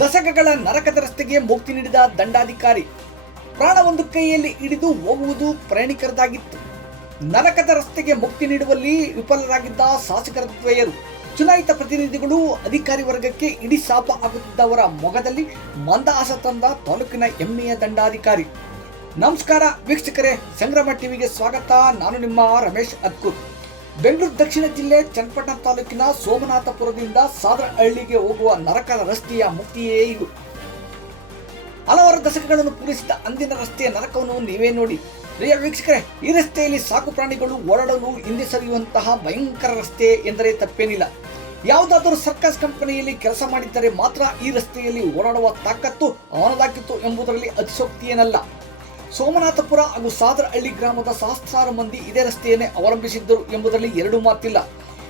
ದಶಕಗಳ ನರಕದ ರಸ್ತೆಗೆ ಮುಕ್ತಿ ನೀಡಿದ ದಂಡಾಧಿಕಾರಿ ಪ್ರಾಣ ಒಂದು ಕೈಯಲ್ಲಿ ಹಿಡಿದು ಹೋಗುವುದು ಪ್ರಯಾಣಿಕರದಾಗಿತ್ತು ನರಕದ ರಸ್ತೆಗೆ ಮುಕ್ತಿ ನೀಡುವಲ್ಲಿ ವಿಫಲರಾಗಿದ್ದ ಶಾಸಕರ ದ್ವಯರು, ಚುನಾಯಿತ ಪ್ರತಿನಿಧಿಗಳು ಅಧಿಕಾರಿ ವರ್ಗಕ್ಕೆ ಇಡೀ ಶಾಪ ಆಗುತ್ತಿದ್ದವರ ಮೊಗದಲ್ಲಿ ಮಂದಹಾಸ ತಂದ ತಾಲೂಕಿನ ಹೆಮ್ಮೆಯ ದಂಡಾಧಿಕಾರಿ. ನಮಸ್ಕಾರ ವೀಕ್ಷಕರೇ, ಸಂಗ್ರಮ ಟಿವಿಗೆ ಸ್ವಾಗತ. ನಾನು ನಿಮ್ಮ ರಮೇಶ್ ಅದ್ಕೂರ್. ಬೆಂಗಳೂರು ದಕ್ಷಿಣ ಜಿಲ್ಲೆ ಚನ್ನಪಟ್ಟಣ ತಾಲೂಕಿನ ಸೋಮನಾಥಪುರದಿಂದ ಸಾದರಹಳ್ಳಿಗೆ ಹೋಗುವ ನರಕದ ರಸ್ತೆಯ ಮುಕ್ತಿಯೇ ಇದು. ಹಲವಾರು ದಶಕಗಳನ್ನು ಪೂರೈಸಿದ ಅಂದಿನ ರಸ್ತೆಯ ನರಕವನ್ನು ನೀವೇ ನೋಡಿ. ಪ್ರಿಯ ವೀಕ್ಷಕರೇ, ಈ ರಸ್ತೆಯಲ್ಲಿ ಸಾಕು ಪ್ರಾಣಿಗಳು ಓಡಾಡಲು ಹಿಂದೆ ಸರಿಯುವಂತಹ ಭಯಂಕರ ರಸ್ತೆ ಎಂದರೆ ತಪ್ಪೇನಿಲ್ಲ. ಯಾವುದಾದರೂ ಸರ್ಕಸ್ ಕಂಪನಿಯಲ್ಲಿ ಕೆಲಸ ಮಾಡಿದ್ದರೆ ಮಾತ್ರ ಈ ರಸ್ತೆಯಲ್ಲಿ ಓಡಾಡುವ ತಾಕತ್ತು ಅವನದಾಗಿತ್ತು ಎಂಬುದರಲ್ಲಿ ಅತಿಶೋಕ್ತಿಯೇನಲ್ಲ ಸೋಮನಾಥಪುರ ಹಾಗೂ ಸಾದರಹಳ್ಳಿ ಗ್ರಾಮದ ಸಹಸ್ರಾರು ಮಂದಿ ಇದೇ ರಸ್ತೆಯನ್ನೇ ಅವಲಂಬಿಸಿದ್ದರು ಎಂಬುದರಲ್ಲಿ ಎರಡು ಮಾತಿಲ್ಲ.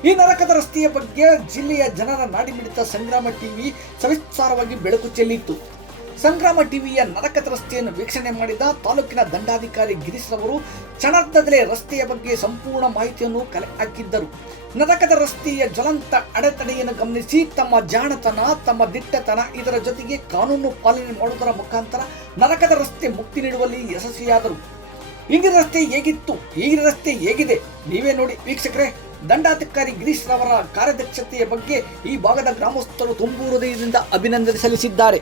ಈ ನರಕದ ರಸ್ತೆಯ ಬಗ್ಗೆ ಜಿಲ್ಲೆಯ ಜನರ ನಾಡಿಮಿಡಿತ ಸಂಗ್ರಾಮ ಟಿವಿ ಸವಿಸ್ತಾರವಾಗಿ ಬೆಳಕು ಚೆಲ್ಲಿತ್ತು. ಸಂಗ್ರಾಮ ಟಿವಿಯ ನರಕದ ರಸ್ತೆಯನ್ನು ವೀಕ್ಷಣೆ ಮಾಡಿದ ತಾಲೂಕಿನ ದಂಡಾಧಿಕಾರಿ ಗಿರೀಶ್ ರವರು ಕ್ಷಣಾರ್ಧದಲ್ಲೇ ರಸ್ತೆಯ ಬಗ್ಗೆ ಸಂಪೂರ್ಣ ಮಾಹಿತಿಯನ್ನು ಕಲೆ ಹಾಕಿದ್ದರು. ನರಕದ ರಸ್ತೆಯ ಜ್ವಲಂತ ಅಡೆತಡೆಯನ್ನು ಗಮನಿಸಿ ತಮ್ಮ ಜಾಣತನ, ತಮ್ಮ ದಿಟ್ಟತನ ಇದರ ಜೊತೆಗೆ ಕಾನೂನು ಪಾಲನೆ ಮಾಡುವುದರ ಮುಖಾಂತರ ನರಕದ ರಸ್ತೆ ಮುಕ್ತಿ ನೀಡುವಲ್ಲಿ ಯಶಸ್ವಿಯಾದರು. ಈಗಿನ ರಸ್ತೆ ಹೇಗಿತ್ತು? ಈಗಿನ ರಸ್ತೆ ಹೇಗಿದೆ? ನೀವೇ ನೋಡಿ ವೀಕ್ಷಕರೇ, ದಂಡಾಧಿಕಾರಿ ಗಿರೀಶ್ ರವರ ಕಾರ್ಯದಕ್ಷತೆಯ ಬಗ್ಗೆ ಈ ಭಾಗದ ಗ್ರಾಮಸ್ಥರು ತುಂಬು ಹೃದಯದಿಂದ ಅಭಿನಂದನೆ ಸಲ್ಲಿಸಿದ್ದಾರೆ.